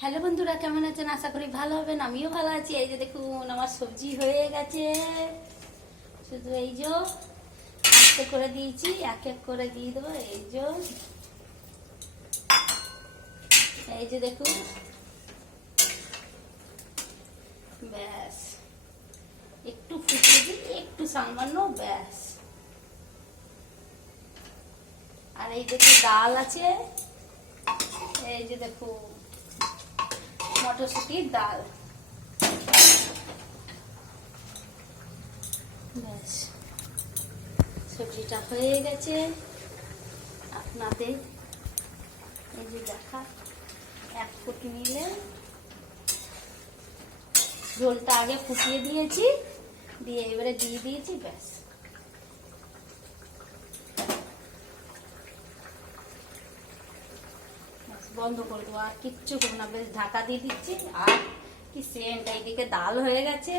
Hello বন্ধুরা, কেমন আছেন? আশা করি ভালো হবেন। আমিও ভালো আছি। এই যে দেখুন, আমার সবজি হয়ে গেছে। শুধু এই যে আস্তে করে দিয়েছি, এক এক করে দিয়ে দেবো। এই যে দেখুন, ব্যাস একটু ফুটিয়ে দিই, একটু সামান্য, ব্যাস। আর এই দেখুন ডাল আছে, এই যে দেখুন মটরশুটির ডাল, ব্যাস সবজিটা হয়ে গেছে। আপনাদের এই যে দেখা, এক ফুটি নিলে ঝোলটা আগে ফুটিয়ে দিয়েছি, দিয়ে এবারে দিয়ে দিয়েছি, ব্যাস। বন্ধ করে দেবো, আর কিচ্ছু করবো না, বেশ ঢাকা দিয়ে দিচ্ছি। আর কি সেন্ট! এইদিকে ডাল হয়ে গেছে,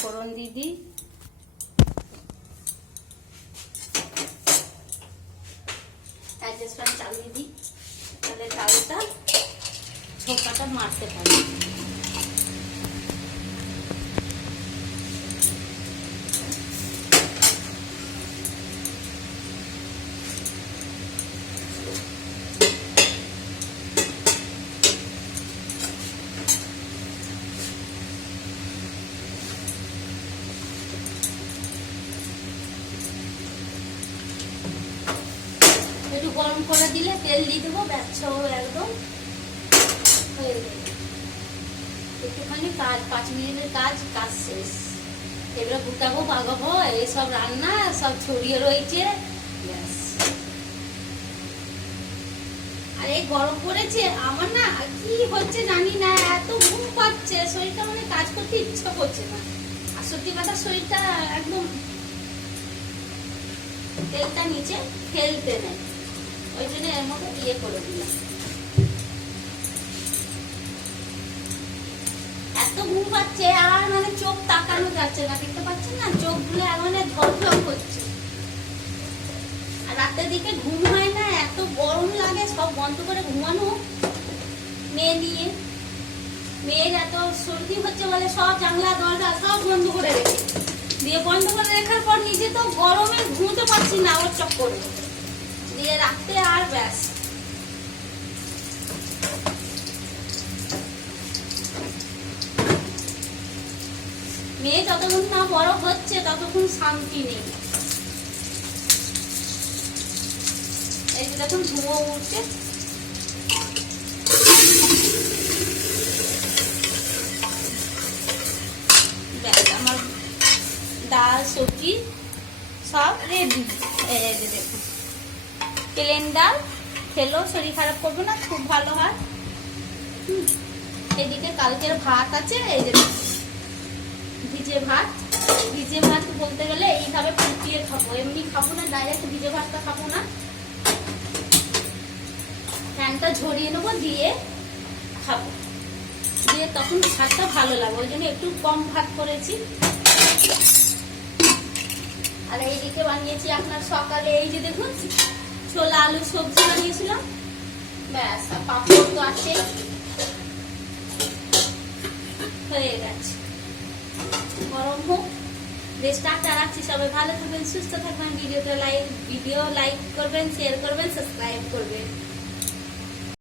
ফোড়ন দিয়ে দিই। অ্যাডজাস্টমেন্ট চালিয়ে দিই, তাহলে ডালটা ছোকাটা মারতে পারি। একটু গরম করে দিলে তেল দিয়ে দেবো, ব্যবসা একদম হয়ে যাবে। একটুখানি কাজ, 5 মিনিটের কাজ, কাজ শেষ। এবারে গুটাবো, বাগাবো, এইসব রান্না সব ছড়িয়ে রয়েছে, ব্যাস। আর এই গরম পড়েছে, আমার না কি হচ্ছে জানি না, এত ঘুম পাচ্ছে, শরীরটা মানে কাজ করতে ইচ্ছা করছে না। আর সত্যি কথা, শরীরটা একদম তেলটা নিচে ফেলতে নেই, ওই জন্য এর মতো ইয়ে করে দিলাম। এত ঘুম পাচ্ছে, আর মানে চোখ তাকানো যাচ্ছে না, দেখতে পাচ্ছেন না, চোখগুলো মানে ধরফর করছে। আর রাতের দিকে ঘুম হয় না, এত গরম লাগে, সব বন্ধ করে ঘুমানো। মেয়ে নিয়ে, মেয়ের এত সর্দি হচ্ছে বলে সব জানলা দরজা সব বন্ধ করে রেখে দিয়ে, বন্ধ করে রাখার পর নিজে তো গরমে ঘুমোতে পারছি না, ওর চক্করে দিয়ে রাখতে, আর ব্যাস। মেয়ে যতক্ষণ না বড় হচ্ছে ততক্ষণ শান্তি নেই। এই যে দেখুন ধুঁয়ো উঠছে, ব্যাস আমার ডাল সবজি সব রেডি। এই যে দেখুন, প্লেন ডাল খেলেও শরীর খারাপ করবে না, খুব ভালো হয়। এদিকে কালকের ভাত আছে, এই যে ভিজে ভাত। ভিজে ভাত বলতে গেলে এইভাবে ফুটিয়ে খাবো, এমনি খাবো না, ডাইরেক্ট ভিজে ভাতটা খাবো না। ফ্যানটা ঝরিয়ে নেবো, দিয়ে খাবো, দিয়ে তখন ভাতটা ভালো লাগবে, ওই জন্য একটু কম ভাত করেছি। আর এইদিকে বানিয়েছি আপনার সকালে, এই যে দেখুন ছোলা আলু সবজি বানিয়েছিলাম, ব্যাস। আর পাপড় তো আছে, হয়ে গেছে। গরম হোক, রেস্টারটা রাখছি। সবাই ভালো থাকবেন, সুস্থ থাকবেন। ভিডিও লাইক করবেন, শেয়ার করবেন, সাবস্ক্রাইব করবেন।